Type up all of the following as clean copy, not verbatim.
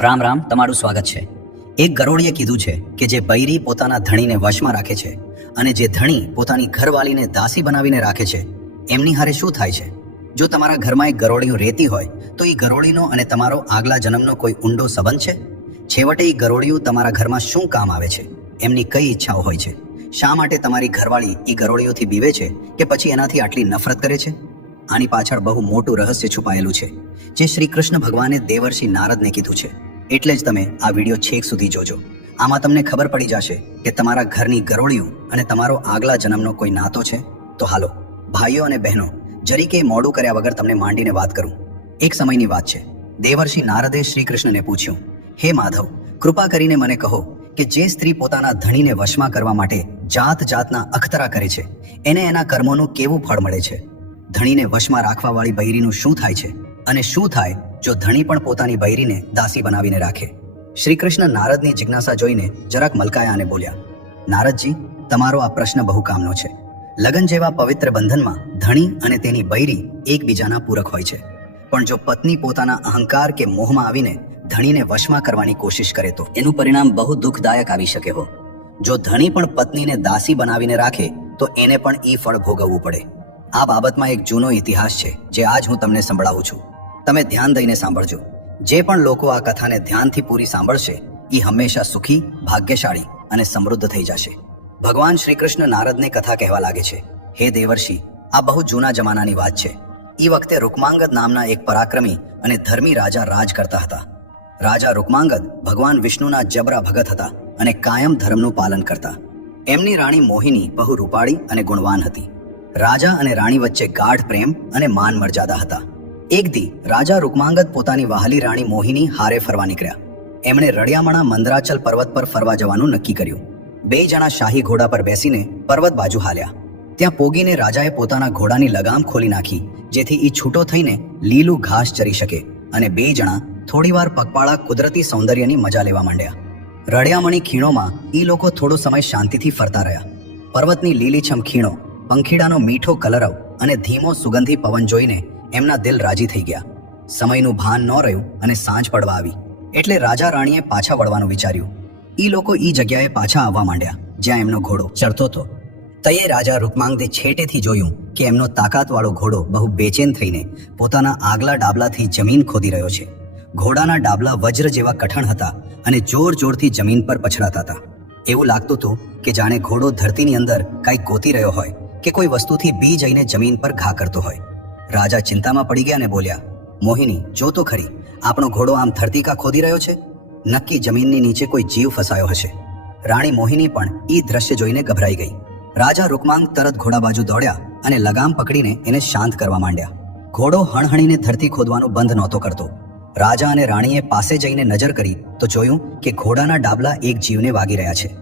રામ રામ, તમારું સ્વાગત છે. એક ગરોળીએ કીધું છે કે જે બૈરી પોતાના ધણીને વશમાં રાખે છે અને જે ધણી પોતાની ઘરવાળીને દાસી બનાવીને રાખે છે એમની હારે શું થાય છે. જો તમારા ઘરમાં એક ગરોળીયું રહેતી હોય તો એ ગરોળીનો અને તમારો આગલા જન્મનો કોઈ ઊંડો સંબંધ છે. છેવટે એ ગરોળીયું તમારા ઘરમાં શું કામ આવે છે, એમની કઈ ઈચ્છાઓ હોય છે, શા માટે તમારી ઘરવાળી એ ગરોળીઓથી બીવે છે કે પછી એનાથી આટલી નફરત કરે છે. આની પાછળ બહુ મોટું રહસ્ય છુપાયેલું છે જે શ્રી કૃષ્ણ ભગવાને દેવર્ષિ નારદને કીધું છે. એટલે જ તમે આ વિડીયો છેક સુધી જોજો. આમાં તમને ખબર પડી જશે કે તમારા ઘરની ગરોળીયું અને તમારો આગલા જન્મનો કોઈ નાતો છે. તો હાલો ભાઈઓ અને બહેનો, જરીકે મોડું કર્યા વગર તમને માંડીને વાત કરું. એક સમયની વાત છે. દેવર્ષિ નારદે શ્રી કૃષ્ણને પૂછ્યું, હે માધવ, કૃપા કરીને મને કહો કે જે સ્ત્રી પોતાના ધણીને વશમાં કરવા માટે જાત જાતના અખતરા કરે છે એને એના કર્મોનું કેવું ફળ મળે છે. ધણીને વશમાં રાખવા વાળી બૈરીનું શું થાય છે અને શું થાય જો ધણી પણ પોતાની બૈરીને દાસી બનાવીને રાખે. શ્રી કૃષ્ણ નારદની જિજ્ઞાસા જોઈને જરાક મલકાયા અને બોલ્યા, નારદજી, તમારો આ પ્રશ્ન બહુ કામનો છે. લગ્ન જેવા પવિત્ર બંધનમાં ધણી અને તેની બૈરી એકબીજાના પૂરક હોય છે. પણ જો પત્ની પોતાના અહંકાર કે મોહમાં આવીને ધણીને વશમાં કરવાની કોશિશ કરે તો એનું પરિણામ બહુ દુઃખદાયક આવી શકે હો. જો ધણી પણ પત્નીને દાસી બનાવીને રાખે તો એને પણ એ ફળ ભોગવવું પડે. આ બાબતમાં એક જૂનો ઇતિહાસ છે જે આજ હું તમને સંભળાવું છું. તમે ધ્યાન દઈને સાંભળજો. જે પણ લોકો આ કથાને ધ્યાનથી પૂરી સાંભળશે એ હંમેશા સુખી, ભાગ્યશાળી અને સમૃદ્ધ થઈ જશે. ભગવાન શ્રી કૃષ્ણ નારદને કથા કહેવા લાગે છે, હે દેવર્ષિ, આ બહુ જૂના જમાનાની વાત છે. એ વખતે રૂકમાંગદ નામના એક પરાક્રમી અને ધર્મી રાજા રાજ કરતા હતા. રાજા રૂકમાંગદ ભગવાન વિષ્ણુના જબરા ભગત હતા અને કાયમ ધર્મનું પાલન કરતા. એમની રાણી મોહિની બહુ રૂપાળી અને ગુણવાન હતી. રાજા અને રાણી વચ્ચે ગાઢ પ્રેમ અને માન મર્યાદા હતા. એક દી રાજા રૂકમાંગદ પોતાની વહાલી રાણી મોહિની હારે ફરવા નીકળ્યા. એમણે રળિયામણા મંદરાચલ પર્વત પર ફરવા જવાનું નક્કી કર્યું. બે જણા શાહી ઘોડા પર બેસીને પર્વત બાજુ હાલ્યા. ત્યાં પોગીને રાજાએ પોતાના ઘોડાની લગામ ખોલી નાખી જેથી એ છૂટો થઈને લીલું ઘાસ ચરી શકે અને બે જણા થોડીવાર પગપાળા કુદરતી સૌંદર્યની મજા લેવા માંડ્યા. રળિયામણી ખીણોમાં એ લોકો થોડો સમય શાંતિથી ફરતા રહ્યા. પર્વતની લીલીછમ ખીણો, પંખીડાનો મીઠો કલરવ અને ધીમો સુગંધી પવન જોઈને એમના દિલ રાજી થઈ ગયા. સમયનું ભાન ન રહ્યું અને સાંજ પડવા આવી એટલે રાજા રાણીએ પાછા વળવાનું વિચાર્યું. એ લોકો એ જગ્યાએ પાછા આવવા માંડ્યા જ્યાં એમનો ઘોડો ચરતો હતો. તયે રાજા રૂકમાંગદે છેટેથી જોયું કે એમનો તાકાતવાળો ઘોડો બહુ બેચેન થઈને પોતાના આગલા ડાબલાથી જમીન ખોદી રહ્યો છે. ઘોડાના ડાબલા વજ્ર જેવા કઠણ હતા અને જોર જોરથી જમીન પર પછડાતા હતા. એવું લાગતું હતું કે જાણે ઘોડો ધરતીની અંદર કંઈક ગોતી રહ્યો હોય કે કોઈ વસ્તુથી બી જઈને જમીન પર ઘા કરતો હોય. રાજા ચિંતામાં પડી ગયા અને બોલ્યા, મોહિની, જો તો ખરી, આપણો ઘોડો આમ ધરતીકા ખોદી રહ્યો છે. નક્કી જમીનની નીચે કોઈ જીવ ફસાયો હશે. રાણી મોહિની પણ એ દ્રશ્ય જોઈને ગભરાઈ ગઈ. રાજા રૂકમાંગ તરત ઘોડા બાજુ દોડ્યા અને લગામ પકડીને એને શાંત કરવા માંડ્યા. ઘોડો હણહણીને ધરતી ખોદવાનું બંધ નહોતો કરતો. રાજા અને રાણીએ પાસે જઈને નજર કરી તો જોયું કે ઘોડાના ડાબલા એક જીવને વાગી રહ્યા છે.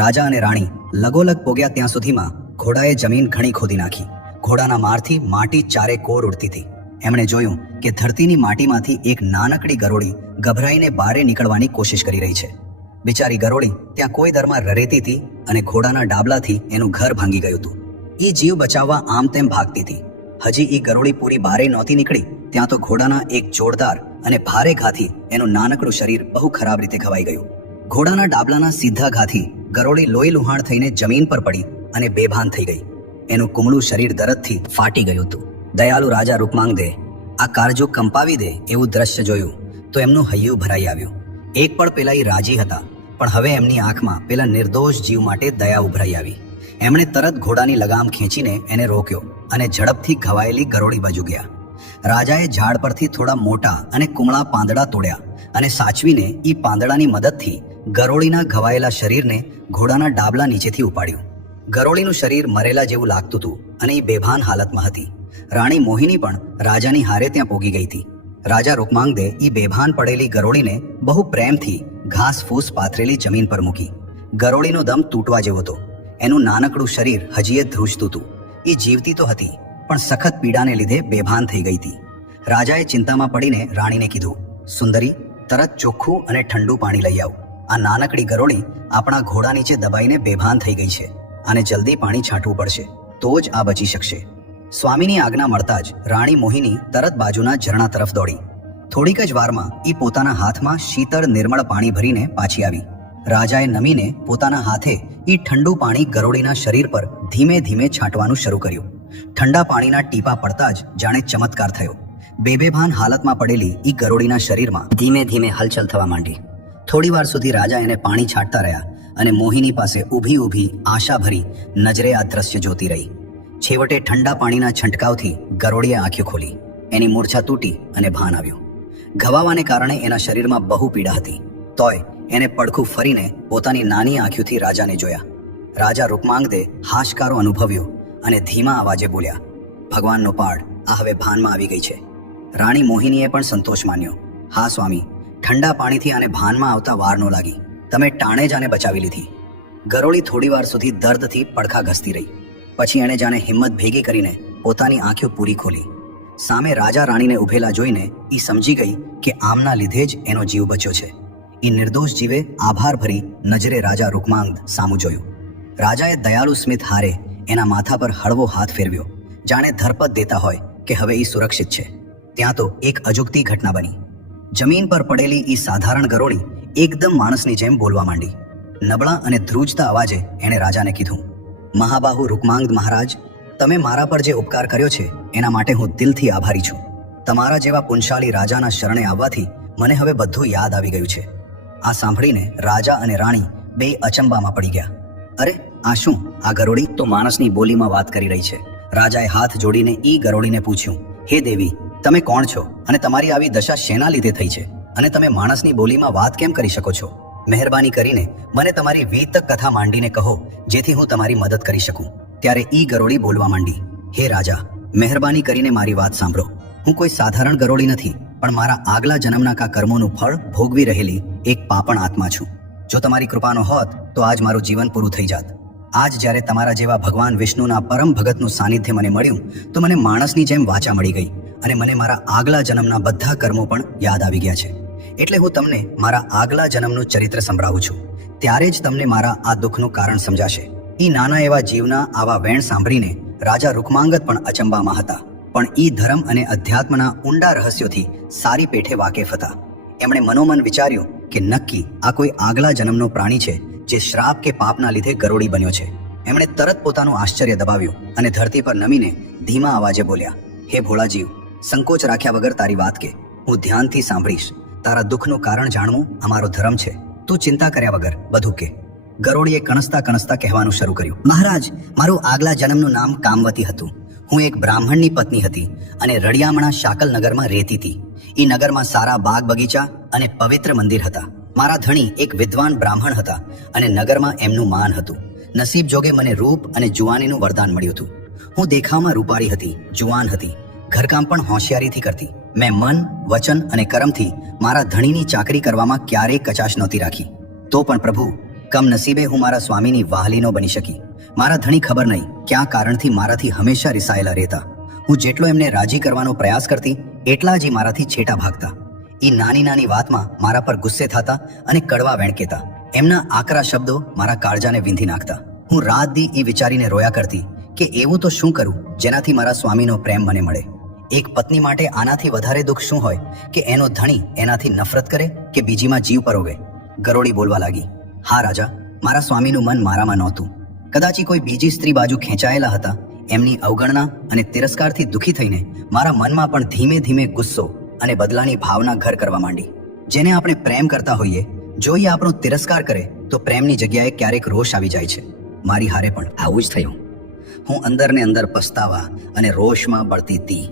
રાજા અને રાણી લગોલગ પોગ્યા ત્યાં સુધીમાં ઘોડાએ જમીન ઘણી ખોદી નાખી. ઘોડાના મારથી માટી ચારે કોર ઉડતી હતી. એમણે જોયું કે ધરતીની માટીમાંથી એક નાનકડી ગરોળી ગભરાઈને બારે નીકળવાની કોશિશ કરી રહી છે. બિચારી ગરોળી ત્યાં કોઈ દરમાં રરેતી હતી અને ઘોડાના ડાબલાથી એનું ઘર ભાંગી ગયું હતું. એ જીવ બચાવવા આમ તેમ ભાગતી હતી. હજી એ ગરોળી પૂરી બારે નહોતી નીકળી ત્યાં તો ઘોડાના એક જોરદાર અને ભારે ઘાથી એનું નાનકડું શરીર બહુ ખરાબ રીતે ખવાઈ ગયું. ઘોડાના ડાબલાના સીધા ઘાથી ગરોળી લોહી લુહાણ થઈને જમીન પર પડી અને બેભાન થઈ ગઈ. એનું કુમળું શરીર દરદથી ફાટી ગયું હતું. દયાળુ રાજા રૂકમાંગદે આ કારજો કંપાવી દે એવું દ્રશ્ય જોયું તો એમનું હૈયું ભરાઈ આવ્યું. એક પળ પેલા એ રાજી હતા પણ હવે એમની આંખમાં પેલા નિર્દોષ જીવ માટે દયા ઉભરાઈ આવી. એમણે તરત ઘોડાની લગામ ખેંચીને એને રોક્યો અને ઝડપથી ઘવાયેલી ગરોળી બાજુ ગયા. રાજાએ ઝાડ પરથી થોડા મોટા અને કુમળા પાંદડા તોડ્યા અને સાચવીને એ પાંદડાની મદદથી ગરોળીના ઘવાયેલા શરીરને ઘોડાના ડાબલા નીચેથી ઉપાડ્યું. ગરોળીનું શરીર મરેલા જેવું લાગતું હતું અને એ બેભાન હાલતમાં હતી. રાણી મોહિની પણ રાજાની હારે ત્યાં પોગી ગઈ હતી. રાજા રૂકમાંગદે એ બેભાન પડેલી ગરોળીને બહુ પ્રેમથી ઘાસ ફૂસ પાથરેલી જમીન પર મૂકી. ગરોળીનો દમ તૂટવા જેવો હતો. એનું નાનકડું શરીર હજીએ ધ્રુજતું હતું. એ જીવતી તો હતી પણ સખત પીડાને લીધે બેભાન થઈ ગઈ હતી. રાજાએ ચિંતામાં પડીને રાણીને કીધું, સુંદરી, તરત ચોખ્ખું અને ઠંડુ પાણી લઈ આવ. આ નાનકડી ગરોળી આપણા ઘોડા નીચે દબાઈને બેભાન થઈ ગઈ છે અને જલ્દી પાણી છાંટવું પડશે તો જ આ બચી શકશે. સ્વામીની આજ્ઞા મળતા જ રાણી મોહિની તરત બાજુના ઝરણા તરફ દોડી. થોડીક જ વારમાં એ પોતાના હાથમાં શીતળ નિર્મળ પાણી ભરીને પાછી આવી. રાજાએ નમીને પોતાના હાથે એ ઠંડુ પાણી ગરોળીના શરીર પર ધીમે ધીમે છાંટવાનું શરૂ કર્યું. ઠંડા પાણીના ટીપા પડતા જ જાણે ચમત્કાર થયો. બેબેભાન હાલતમાં પડેલી એ ગરોળીના શરીરમાં ધીમે ધીમે હલચલ થવા માંડી. થોડીવાર સુધી રાજા એને પાણી છાંટતા રહ્યા અને મોહિની પાસે ઊભી ઊભી આશાભરી નજરે આ દ્રશ્ય જોતી રહી. છેવટે ઠંડા પાણીના છંટકાવથી ગરોળીએ આંખો ખોલી. એની મૂર્છા તૂટી અને ભાન આવ્યું. ઘવાવાને કારણે એના શરીરમાં બહુ પીડા હતી. તોય એને પડખું ફરીને પોતાની નાની આંખોથી રાજાને જોયા. રાજા રૂપમાંગદે હાશકારો અનુભવ્યો અને ધીમા અવાજે બોલ્યા, ભગવાનનો પાડ, આ હવે ભાનમાં આવી ગઈ છે. રાણી મોહિનીએ પણ સંતોષ માન્યો. હા સ્વામી, ઠંડા પાણીથી આને ભાનમાં આવતા વાર ન લાગી. તમે ટાણે જ આને બચાવી લીધી. ગરોળી થોડીવાર સુધી દર્દથી પડખા ઘસતી રહી. પછી એણે જાણે હિંમત ભેગી કરીને પોતાની આંખો પૂરી ખોલી. સામે રાજા રાણીને ઉભેલા જોઈને એ સમજી ગઈ કે આમના લીધે જ એનો જીવ બચ્યો છે. એ નિર્દોષ જીવે આભાર ભરી નજરે રાજા રૂકમાંગદ સામું જોયું. રાજાએ દયાળુ સ્મિત હારે એના માથા પર હળવો હાથ ફેરવ્યો, જાણે ધરપત દેતા હોય કે હવે એ સુરક્ષિત છે. ત્યાં તો એક અજુગતી ઘટના બની. જમીન પર પડેલી એ સાધારણ ગરોળી એકદમ માણસની જેમ બોલવા માંડી. નબળા અને ધ્રુજતા અવાજે એણે રાજાને કીધું, મહાબાહુ રૂકમાંગદ મહારાજ, તમે મારા પર જે ઉપકાર કર્યો છે એના માટે હું દિલથી આભારી છું. તમારા જેવા પુણશાળી રાજાના શરણે આવવાથી મને હવે બધું યાદ આવી ગયું છે. આ સાંભળીને રાજા અને રાણી બે અચંબામાં પડી ગયા. અરે આ શું? આ ગરોળી તો માણસની બોલીમાં વાત કરી રહી છે. રાજાએ હાથ જોડીને ઈ ગરોળીને પૂછ્યું, હે દેવી, તમે કોણ છો અને તમારી આવી દશા શેના લીધે થઈ છે અને તમે માણસની બોલીમાં વાત કેમ કરી શકો છો? મહેરબાની કરીને મને તમારી વીતક કથા માંડીને કહો, જેથી હું તમારી મદદ કરી શકું. ત્યારે ઈ ગરોળી બોલવા માંડી, હે રાજા, મહેરબાની કરીને મારી વાત સાંભળો. હું કોઈ સાધારણ ગરોળી નથી, પણ મારા આગલા જન્મના કા કર્મોનું ફળ ભોગવી રહેલી એક પાપણ આત્મા છું. જો તમારી કૃપાનો હોત તો આજ મારું જીવન પૂરું થઈ જાત. આજ જ્યારે તમારા જેવા ભગવાન વિષ્ણુના પરમ ભગતનું સાનિધ્ય મને મળ્યું તો મને માણસની જેમ વાચા મળી ગઈ અને મને મારા આગલા જન્મના બધા કર્મો પણ યાદ આવી ગયા છે. એટલે હું તમને મારા આગલા જન્મનું ચરિત્ર સંભળાવું છું. ત્યારે જ તમને મારા આ દુઃખનું કારણ સમજાશે. ઈ નાના એવા જીવના આવા વેણ સાંભળીને રાજા રૂકમાંગદ પણ અચંબામાં હતા, પણ ઈ ધર્મ અને અધ્યાત્મના ઊંડા રહસ્યોથી સારી પેઠે વાકેફ હતા. એમણે મનોમન વિચાર્યું કે નક્કી આ કોઈ આગલા જન્મનો પ્રાણી છે જે શ્રાપ કે પાપના લીધે ગરોળી બન્યો છે. એમણે તરત પોતાનું આશ્ચર્ય દબાવ્યું અને ધરતી પર નમીને ધીમા અવાજે બોલ્યા, હે ભોળા જીવ, સંકોચ રાખ્યા વગર તારી વાત કે. હું ધ્યાનથી સાંભળીશ. તારા દુઃખનું કારણ જાણવું અમારો ધર્મ છે. તું ચિંતા કર્યા વગર બધું કે. ગરોળીએ કણસતા કણસતા કહેવાનું શરૂ કર્યું, મહારાજ, મારું આગલા જન્મનું નામ કામવતી હતું. હું એક બ્રાહ્મણની પત્ની હતી અને રળિયામણા શાકલ નગરમાં રહેતી હતી. એ નગરમાં સારા બાગ બગીચા અને પવિત્ર મંદિર હતા. મારા ધણી એક વિદ્વાન બ્રાહ્મણ હતા અને નગરમાં એમનું માન હતું. નસીબ જોગે મને રૂપ અને જુવાનીનું વરદાન મળ્યું હતું. હું દેખાવમાં રૂપાળી હતી, જુવાન હતી, ઘરકામ પણ હોશિયારીથી કરતી. મેં મન, વચન અને કર્મથી મારા ધણીની ચાકરી કરવામાં ક્યારેય કચાશ નહોતી રાખી. તો પણ પ્રભુ, કમનસીબે હું મારા સ્વામીની વાહલી ન બની શકી. મારા ધણી ખબર નહીં ક્યાં કારણથી મારાથી હંમેશા રિસાયેલા રહેતા. હું જેટલો એમને રાજી કરવાનો પ્રયાસ કરતી એટલા જ મારાથી છેટા ભાગતા. એ નાની નાની વાતમાં મારા પર ગુસ્સે થતા અને કડવા વેણ કહેતા. એમના આકરા શબ્દો મારા કાળજાને વીંધી નાખતા. હું રાત દી એ વિચારીને રોયા કરતી કે એવું તો શું કરું જેનાથી મારા સ્વામીનો પ્રેમ મને મળે. એક પત્ની માટે આનાથી વધારે દુઃખ શું હોય કે એનો ધણી એનાથી નફરત કરે કે બીજીમાં જીવ પરોવે. ગરોળી બોલવા લાગી, હા રાજા, મારા સ્વામીનું મન મારામાં નહોતું. કદાચી કોઈ બીજી સ્ત્રી બાજુ ખેંચાયેલા હતા. એમની અવગણના અને તિરસ્કારથી દુઃખી થઈને મારા મનમાં પણ ધીમે ધીમે ગુસ્સો અને બદલાની ભાવના ઘર કરવા માંડી. જેને આપણે પ્રેમ કરતા હોઈએ, જો એ આપણો તિરસ્કાર કરે તો પ્રેમની જગ્યાએ ક્યારેક રોષ આવી જાય છે. મારી હારે પણ આવું જ થયું. હું અંદરને અંદર પસ્તાવા અને રોષમાં બળતી હતી.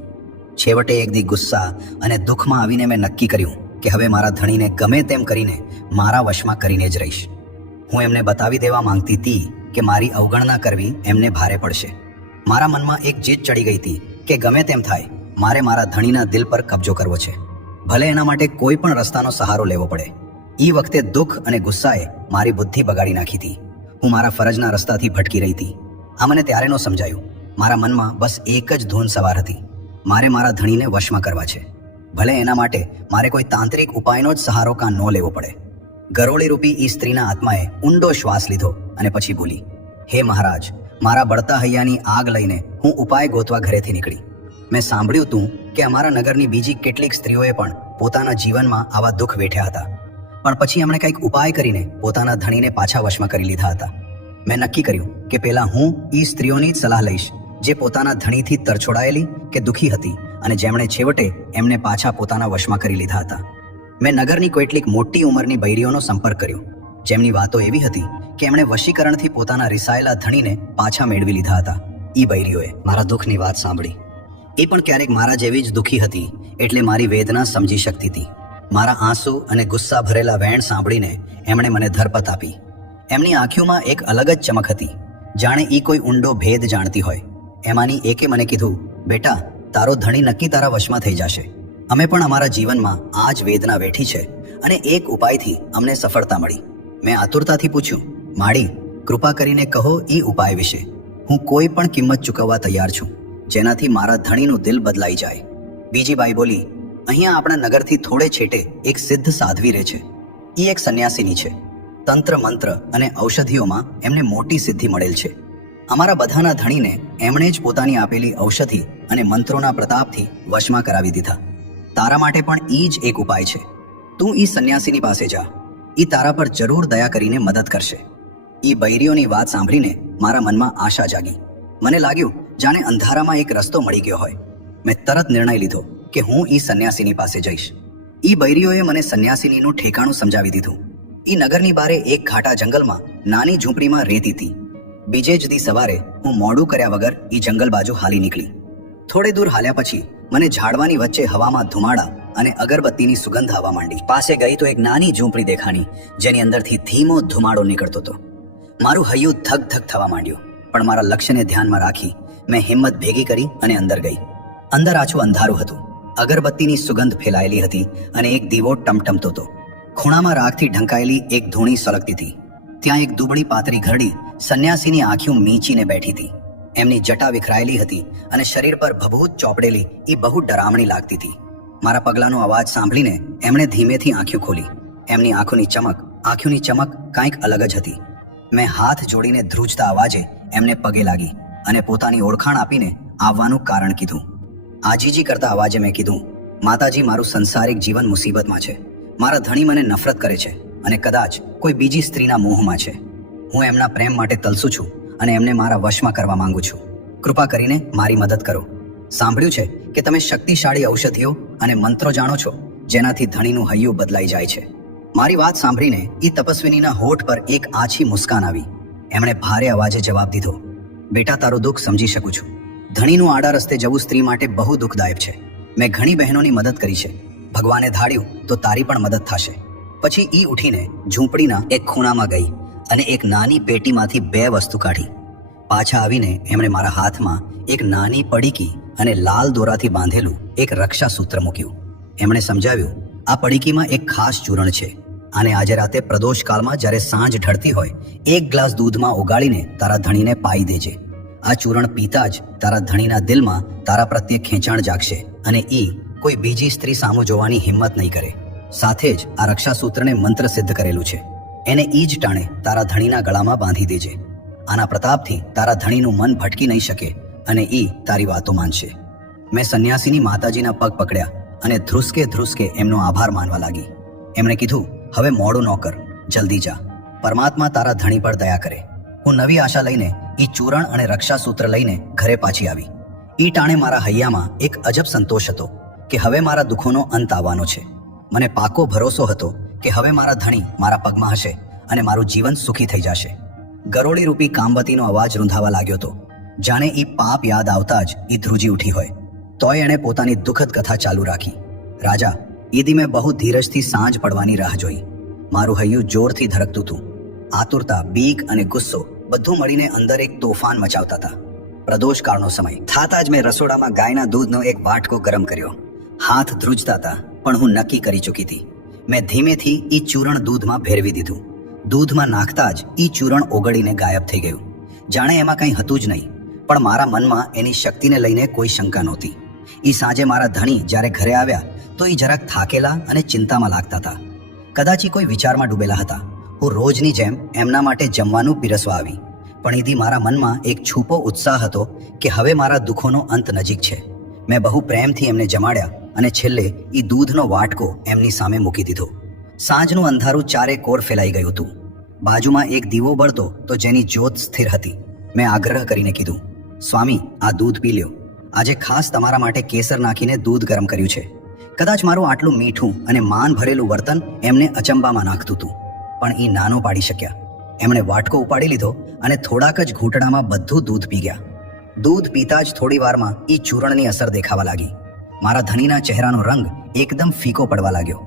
છેવટે એક દી ગુસ્સા અને દુઃખમાં આવીને મેં નક્કી કર્યું કે હવે મારા ધણીને ગમે તેમ કરીને મારા વશમાં કરીને જ રહીશ. હું એમને બતાવી દેવા માંગતી હતી કે મારી અવગણના કરવી એમને ભારે પડશે. મારા મનમાં એક જીદ ચડી ગઈ હતી કે ગમે તેમ થાય, મારે મારા ધણીના દિલ પર કબજો કરવો છે, ભલે એના માટે કોઈ પણ રસ્તાનો સહારો લેવો પડે. એ વખતે દુઃખ અને ગુસ્સાએ મારી બુદ્ધિ બગાડી નાખી હતી. હું મારા ફરજના રસ્તાથી ભટકી રહી હતી. આ મને ત્યારે ન સમજાયું. મારા મનમાં બસ એક જ ધૂન સવાર હતી, મારે મારા ધણીને વશમાં કરવા છે, ભલે એના માટે મારે કોઈ તાંત્રિક ઉપાયનો જ સહારો કાં ન લેવો પડે. ગરોળી રૂપી એ સ્ત્રીના આત્માએ ઊંડો શ્વાસ લીધો અને પછી બોલી, હે મહારાજ, મારા બળતા હૈયાની આગ લઈને હું ઉપાય ગોતવા ઘરેથી નીકળી. મેં સાંભળ્યું હતું કે અમારા નગરની બીજી કેટલીક સ્ત્રીઓએ પણ પોતાના જીવનમાં આવા દુઃખ વેઠ્યા હતા, પણ પછી એમણે કંઈક ઉપાય કરીને પોતાના ધણીને પાછા વશમાં કરી લીધા હતા. મેં નક્કી કર્યું કે પહેલા હું એ સ્ત્રીઓની જ સલાહ લઈશ જે પોતાના ધણીથી તરછોડાયેલી કે દુઃખી હતી અને જેમણે છેવટે એમને પાછા પોતાના વશમાં કરી લીધા હતા. મેં નગરની કેટલીક મોટી ઉંમરની બૈરીઓનો સંપર્ક કર્યો જેમની વાતો એવી હતી કે એમણે વશીકરણથી પોતાના રિસાયેલા ધણીને પાછા મેળવી લીધા હતા. એ બૈરીઓએ મારા દુઃખની વાત સાંભળી. એ પણ ક્યારેક મારા જેવી જ દુઃખી હતી, એટલે મારી વેદના સમજી શકતી હતી. મારા આંસુ અને ગુસ્સા ભરેલા વેણ સાંભળીને એમણે મને ધરપત આપી. એમની આંખોમાં એક અલગ જ ચમક હતી, જાણે એ કોઈ ઊંડો ભેદ જાણતી હોય. એમાંની એકે મને કીધું, બેટા, તારો ધણી નક્કી તારા વશમાં થઈ જશે. અમે પણ અમારા જીવનમાં આ જ વેદના વેઠી છે અને એક ઉપાયથી અમને સફળતા મળી. મેં આતુરતાથી પૂછ્યું, માડી, કૃપા કરીને કહો એ ઉપાય વિશે. હું કોઈ પણ કિંમત ચૂકવવા તૈયાર છું જેનાથી મારા ધણીનું દિલ બદલાઈ જાય. બીજી બાઈ બોલી, અહીંયા આપણા નગરથી થોડે છેટે એક સિદ્ધ સાધ્વી રહે છે. એ એક સંન્યાસીની છે. તંત્ર મંત્ર અને ઔષધિઓમાં એમને મોટી સિદ્ધિ મળેલ છે. અમારા બધાના ધણીને એમણે જ પોતાની આપેલી ઔષધિ અને મંત્રોના પ્રતાપથી વશમાં કરાવી દીધા. તારા માટે પણ એ જ એક ઉપાય છે. તું એ સંન્યાસીની પાસે જા. એ તારા પર જરૂર દયા કરીને મદદ કરશે. એ બૈરીઓની વાત સાંભળીને મારા મનમાં આશા જાગી. મને લાગ્યું જાણે અંધારામાં એક રસ્તો મળી ગયો હોય. મેં તરત નિર્ણય લીધો કે હું એ સંન્યાસીની પાસે જઈશ. એ બૈરીઓએ મને સંન્યાસીનીનું ઠેકાણું સમજાવી દીધું. એ નગરની બારે એક ઘાટા જંગલમાં નાની ઝૂંપડીમાં રહેતી હતી. બીજે જ દી સવારે હું મોડું કર્યા વગર એ જંગલ બાજુ હાલી નીકળી. થોડે દૂર હાલ્યા પછી મને ઝાડવાની વચ્ચે હવામાં ધુમાડા અને અગરબત્તીની સુગંધ આવવા માંડી. પાસે ગઈ તો એક નાની ઝૂંપડી દેખાણી જેની અંદરથી ધીમો ધુમાડો નીકળતો હતો. મારું હૈયું ધક ધક થવા માંડ્યું, પણ મારા લક્ષ્યને ધ્યાનમાં રાખી મેં હિંમત ભેગી કરી અને અંદર ગઈ. અંદર આછું અંધારું હતું. અગરબત્તીની સુગંધ ફેલાયેલી હતી અને એક દીવો ટમટમતો હતો. ખૂણામાં રાખથી ઢંકાયેલી એક ધૂણી સળગતી હતી. ત્યાં એક દુબળી પાતળી ઘરડી સંન્યાસીની આંખો મીચીને બેઠી હતી. એમની જટા વિખરાયેલી હતી અને શરીર પર ભભૂત ચોપડેલી એ બહુ ડરામણી લાગતી હતી. મારા પગલાંનો અવાજ સાંભળીને એમણે ધીમેથી આંખો ખોલી. એમની આંખોની ચમક કાંઈક અલગ જ હતી. મેં હાથ જોડીને ધ્રુજતા અવાજે એમને પગે લાગી અને પોતાની ઓળખાણ આપીને આવવાનું કારણ કીધું. આજીજી કરતા અવાજે મેં કીધું, માતાજી, મારું સંસારિક જીવન મુસીબતમાં છે. મારા ધણી મને નફરત કરે છે અને કદાચ કોઈ બીજી સ્ત્રીના મોહમાં છે. હું એમના પ્રેમ માટે તલસું છું અને એમને મારા વશમાં કરવા માંગુ છું. કૃપા કરીને મારી મદદ કરો. સાંભળ્યું છે કે તમે શક્તિશાળી ઔષધિઓ અને મંત્રો જાણો છો જેનાથી ધણીનું હૈયું બદલાઈ જાય છે. મારી વાત સાંભળીને એ તપસ્વીનીના હોઠ પર એક આછી મુસ્કાન આવી. એમણે ભારે અવાજે જવાબ દીધો, બેટા, તારું દુઃખ સમજી શકું છું. ધણીનું આડા રસ્તે જવું સ્ત્રી માટે બહુ દુઃખદાયક છે. મેં ઘણી બહેનોની મદદ કરી છે. ભગવાને ધાડ્યું તો તારી પણ મદદ થશે. પછી ઈ ઉઠીને ઝૂંપડીના એક ખૂણામાં ગઈ અને એક નાની પેટીમાંથી 2 વસ્તુ કાઢી. પાછા આવીને એમણે મારા હાથમાં એક નાની પડીકી અને લાલ દોરાથી બાંધેલું એક રક્ષાસૂત્ર મૂક્યું. એમણે સમજાવ્યું, આ પડીકીમાં એક ખાસ ચૂરણ છે. આને આજે રાતે પ્રદોષ કાળમાં જ્યારે સાંજ ઢળતી હોય 1 ગ્લાસ દૂધમાં ઓગાળીને તારા ધણીને પાઈ દેજે. આ ચૂરણ પીતા જ તારા ધણીના દિલમાં તારા પ્રત્યે ખેંચાણ જાગશે અને ઈ કોઈ બીજી સ્ત્રી સામું જોવાની હિંમત નહીં કરે. સાથે જ આ રક્ષાસૂત્રને મંત્ર સિદ્ધ કરેલું છે. એને ઈ જ ટાણે તારા ધણીના ગળામાં બાંધી દેજે. આના પ્રતાપથી તારા ધણીનું મન ભટકી નહીં શકે અને ઈ તારી વાતો માનશે. મેં સંન્યાસીની માતાજીના પગ પકડ્યા અને ધ્રુસકે એમનો આભાર માનવા લાગી. એમણે કીધું, હવે મોડું ન કર, જલ્દી જા. પરમાત્મા તારા ધણી પર દયા કરે. હું નવી આશા લઈને ઈ ચૂરણ અને રક્ષાસૂત્ર લઈને ઘરે પાછી આવી. ઈ ટાણે મારા હૈયામાં એક અજબ સંતોષ હતો કે હવે મારા દુઃખોનો અંત આવવાનો છે. મને પાકો ભરોસો હતો કે હવે મારા ધણી મારા પગમાં હશે અને મારું જીવન સુખી થઈ જશે. ગરોળી રૂપી કામવતીનો અવાજ રૂંધાવા લાગ્યો હતો. જાણે ઈ પાપ યાદ આવતા જ ઈ ધ્રુજી ઉઠી હોય. તોય એણે પોતાની દુઃખદ કથા ચાલુ રાખી. રાજા, ઈદી મેં બહુ ધીરજથી સાંજ પડવાની રાહ જોઈ. મારું હૈયું જોરથી ધડકતું હતું. આતુરતા, બીક અને ગુસ્સો બધું મળીને અંદર એક તોફાન મચાવતા હતા. પ્રદોષ કાળનો સમય થાતા જ મેં રસોડામાં ગાયના દૂધનો એક વાટકો ગરમ કર્યો. હાથ ધ્રુજતા હતા, પણ હું નક્કી કરી ચૂકી હતી. મેં ધીમેથી ઈ ચૂરણ દૂધમાં ભેરવી દીધું. દૂધમાં નાખતા જ ઈ ચૂરણ ઓગળીને ગાયબ થઈ ગયું. જાણે એમાં કંઈ હતું જ નહીં. પણ મારા મનમાં એની શક્તિને લઈને કોઈ શંકા નહોતી. ઈ સાંજે મારા ધણી જ્યારે ઘરે આવ્યા તો ઈ જરાક થાકેલા અને ચિંતામાં લાગતા હતા. કદાચ ઈ કોઈ વિચારમાં ડૂબેલા હતા. હું રોજની જેમ એમના માટે જમવાનું પીરસવા આવી. પણ એથી મારા મનમાં એક છૂપો ઉત્સાહ હતો કે હવે મારા દુઃખોનો અંત નજીક છે. મેં બહુ પ્રેમથી એમને જમાડ્યા અને છેલ્લે એ દૂધનો વાટકો એમની સામે મૂકી દીધો. સાંજનું અંધારું ચારે કોર ફેલાઈ ગયું હતું. બાજુમાં એક દીવો બળતો તો જેની જ્યોત સ્થિર હતી. મેં આગ્રહ કરીને કીધું, સ્વામી, આ દૂધ પી લ્યો. આજે ખાસ તમારા માટે કેસર નાખીને દૂધ ગરમ કર્યું છે. કદાચ મારું આટલું મીઠું અને માન ભરેલું વર્તન એમને અચંબામાં નાખતું હતું, પણ એ નાનો પાડી શક્યા. એમણે વાટકો ઉપાડી લીધો અને થોડાક જ ઘૂંટડામાં બધું દૂધ પી ગયા. દૂધ પીતા જ થોડી વારમાં એ ચૂરણની અસર દેખાવા લાગી. મારા ધણીના ચહેરાનો રંગ એકદમ ફીકો પડવા લાગ્યો.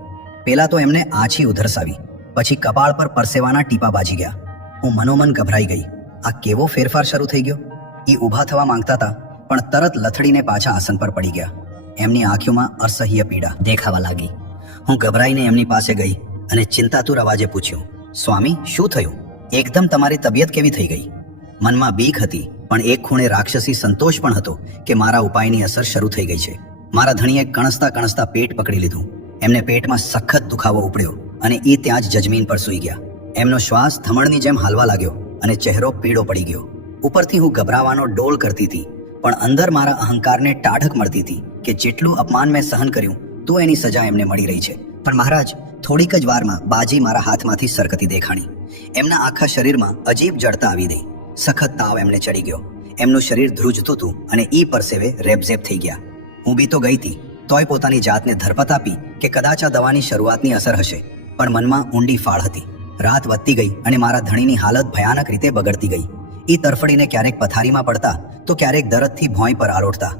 પેલા તો એમને આછી ઉધરસ આવી, પછી કપાળ પર પરસેવાના ટીપા બાજી ગયા. હું મનોમન ગભરાઈ ગઈ. આ કેવો ફેરફાર શરૂ થઈ ગયો? એ ઊભા થવા માંગતા હતા, પણ તરત લથડીને પાછા આસન પર પડી ગયા. એમની આંખોમાં અસહ્ય પીડા દેખાવા લાગી. હું ગભરાઈને એમની પાસે ગઈ અને ચિંતાતુર અવાજે પૂછ્યું, સ્વામી, શું થયું? એકદમ તમારી તબિયત કેવી થઈ ગઈ? મનમાં બીક હતી, પણ એક ખૂણે રાક્ષસી સંતોષ પણ હતો કે મારા ઉપાયની અસર શરૂ થઈ ગઈ છે. મારા ધણીએ કણસતા કણસતા પેટ પકડી લીધું. એમને પેટમાં સખત દુખાવો ઉપડ્યો અને એ ત્યાં જ જમીન પર સૂઈ ગયા. એમનો શ્વાસ થમણની જેમ હાલવા લાગ્યો અને ચહેરો પીળો પડી ગયો. ઉપરથી હું ગભરાવાનો ડોળ કરતી હતી, પણ અંદર મારા અહંકારને ટાઢક મળતી હતી કે જેટલું અપમાન મેં સહન કર્યું તો એની સજા એમને મળી રહી છે. પણ મહારાજ, થોડીક જ વારમાં બાજી મારા હાથમાંથી સરકતી દેખાણી. એમના આખા શરીરમાં અજીબ જડતા આવી ગઈ. સખત તાવ એમને ચડી ગયો. એમનું શરીર ધ્રુજતું હતું અને ઈ પરસેવે રેબઝેબ થઈ ગયા. હું બી તો ગઈ હતી, તોય પોતાની જાતને ધરપત આપી કે કદાચ આ દવાની શરૂઆતની અસર હશે, પણ મનમાં ઊંડી ફાળ હતી. રાત વધતી ગઈ અને મારા ધણીની હાલત ભયાનક રીતે બગડતી ગઈ. ઈ તરફડીને ક્યારેક પથારીમાં પડતા તો ક્યારેક દરદથી ભોંય પર આલોટતા.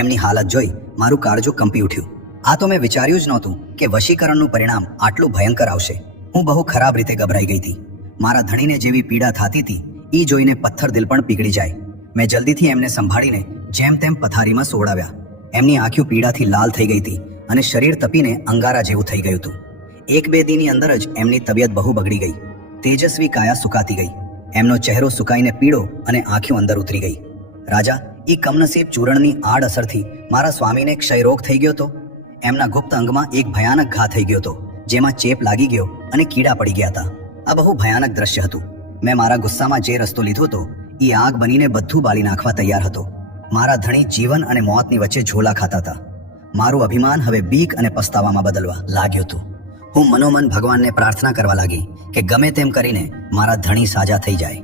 એમની હાલત જોઈ મારું કાળજું કંપી ઉઠ્યું. આ તો મેં વિચાર્યું જ નહોતું કે વશીકરણનું પરિણામ આટલું ભયંકર આવશે. હું બહુ ખરાબ રીતે ગભરાઈ ગઈ હતી. મારા ધણીને જેવી પીડા થતી હતી એ જોઈને પથ્થર દિલ પણ પીગળી જાય. મેં જલ્દીથી એમને સંભાળીને જેમ તેમ પથારીમાં સોડાવ્યા. એમની આંખો પીડાથી લાલ થઈ ગઈ હતી અને શરીર તપીને અંગારા જેવું થઈ ગયું હતું. 1-2 દિનની અંદર જ એમની તબિયત બહુ બગડી ગઈ. તેજસ્વી કાયા સુકાતી ગઈ. એમનો ચહેરો સુકાઈને પીળો અને આંખો અંદર ઉતરી ગઈ. રાજા, એ કમનસીબ ચૂરણની આડ અસરથી મારા સ્વામીને ક્ષયરોગ થઈ ગયો હતો. એમના ગુપ્ત અંગમાં એક ભયાનક ઘા થઈ ગયો હતો, જેમાં ચેપ લાગી ગયો અને કીડા પડી ગયા હતા. આ બહુ ભયાનક દ્રશ્ય હતું. મેં મારા ગુસ્સામાં જે રસ્તો લીધો હતો એ આગ બનીને બધું બાળી નાખવા તૈયાર હતો. મારા ધણી જીવન અને મોતની વચ્ચે ઝોલા ખાતા હતા. મારું અભિમાન હવે બીક અને પસ્તાવામાં બદલવા લાગ્યું હતું. હું મનોમન ભગવાનને પ્રાર્થના કરવા લાગી કે ગમે તેમ કરીને મારા ધણી સાજા થઈ જાય.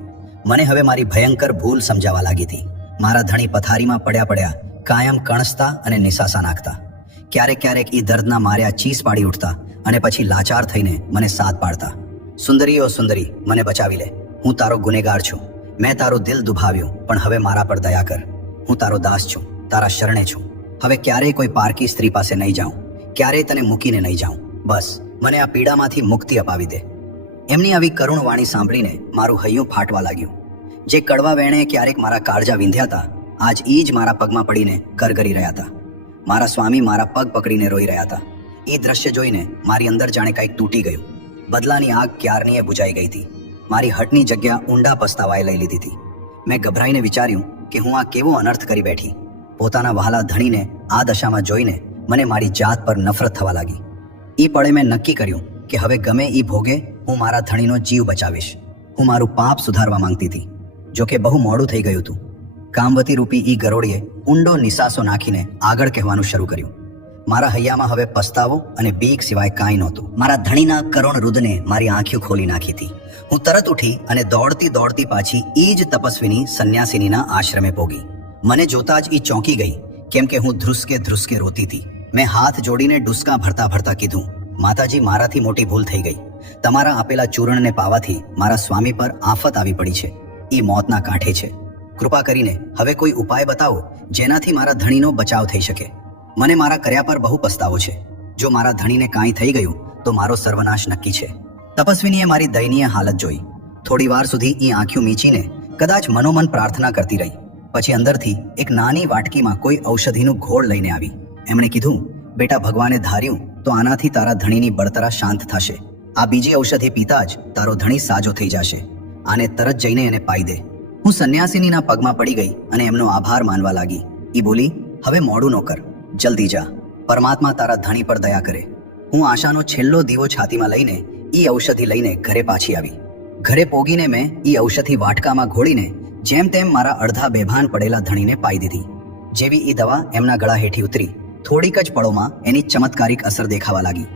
મને હવે મારી ભયંકર ભૂલ સમજાવા લાગી હતી. મારા ધણી પથારીમાં પડ્યા કાયમ કણસતા અને નિસાસા નાખતા. ક્યારેક ક્યારેક એ દર્દના માર્યા ચીસ પાડી ઉઠતા અને પછી લાચાર થઈને મને સાથ પાડતા. સુંદરી, ઓ સુંદરી, મને બચાવી લે. હું તારો ગુનેગાર છું. મેં તારું દિલ દુભાવ્યું, પણ હવે મારા પર દયા કર. હું તારો દાસ છું, તારા શરણે છું. હવે ક્યારેય કોઈ પારકી સ્ત્રી પાસે નહીં જાઉં, ક્યારેય તને મૂકીને નહીં જાઉં. બસ મને આ પીડામાંથી મુક્તિ અપાવી દે. એમની આવી કરુણ વાણી સાંભળીને મારું હૈયું ફાટવા લાગ્યું. જે કડવા વેણે ક્યારેક મારા કાળજા વિંધ્યા હતા, આજ ઈ જ મારા પગમાં પડીને કરગરી રહ્યા હતા. મારા સ્વામી મારા પગ પકડીને રોઈ રહ્યા હતા. એ દ્રશ્ય જોઈને મારી અંદર જાણે કંઈક તૂટી ગયું. બદલાની આગ ક્યારનીએ બુજાઈ ગઈ હતી. મારી હટની જગ્યા ઊંડા પસ્તાવાએ લઈ લીધી હતી. મેં ગભરાઈને વિચાર્યું કે હું આ કેવો અનર્થ કરી બેઠી. પોતાના વહાલા ધણીને આ દશામાં જોઈને મને મારી જાત પર નફરત થવા લાગી. એ પળે મેં નક્કી કર્યું કે હવે ગમે એ ભોગે હું મારા ધણીનો જીવ બચાવીશ. હું મારું પાપ સુધારવા માંગતી હતી. જોકે બહુ મોડું થઈ ગયું હતું. કામવતી રૂપી ઈ ગરોળીએ ઊંડો નિસાસો નાખીને આગળ કહેવાનું શરૂ કર્યું. મારા હૈયામાં હવે પસ્તાવો અને બીક સિવાય કાંઈ નહોતું. મારા ધણીના કરુણ રુદને મારી આંખો ખોલી નાખી હતી. હું તરત ઉઠી અને દોડતી પાછી ઈ જ તપસ્વીની સંન્યાસિનીના આશ્રમે પોગી. મને જોતા જ ઈ ચોંકી ગઈ, કેમ કે હું ધ્રુસકે રોતી હતી. મેં હાથ જોડીને ડુસકા ભરતા કીધું, માતાજી, મારાથી મોટી ભૂલ થઈ ગઈ. તમારા આપેલા ચૂરણને પાવાથી મારા સ્વામી પર આફત આવી પડી છે. ઈ મોતના કાંઠે છે. કૃપા કરીને હવે કોઈ ઉપાય બતાવો જેનાથી મારા ધણીનો બચાવ થઈ શકે. મને મારા કર્યા પર બહુ પસ્તાવો છે. જો મારા ધણીને કાંઈ થઈ ગયું તો મારો સર્વનાશ નક્કી છે. તપસ્વીનીએ મારી દયનીય હાલત જોઈ. થોડી વાર સુધી ઈ આંખો મીચીને કદાચ મનોમન પ્રાર્થના કરતી રહી. પછી અંદરથી એક નાની વાટકીમાં કોઈ ઔષધિનું ઘોળ લઈને આવી. એમણે કીધું, બેટા, ભગવાને ધાર્યું તો આનાથી તારા ધણીની બળતરા શાંત થશે. આ બીજી ઔષધિ પીતા જ તારો ધણી સાજો થઈ જશે. આને તરત જઈને એને પાઈ દે. હું સંન્યાસિનીના પગમાં પડી ગઈ અને એમનો આભાર માનવા લાગી. ઈ બોલી, હવે મોડું ન કર, જલ્દી જા. પરમાત્મા તારા ધણી પર દયા કરે. હું આશાનો છેલ્લો દીવો છાતીમાં લઈને ઈ ઔષધિ લઈને ઘરે પાછી આવી. ઘરે પોગીને મેં ઈ ઔષધિ વાટકામાં ઘોળીને જેમ તેમ મારા અડધા બેભાન પડેલા ધણીને પાઈ દીધી. જેવી ઈ દવા એમના ગળા હેઠી ઉતરી થોડીક જ પળોમાં એની ચમત્કારિક અસર દેખાવા લાગી.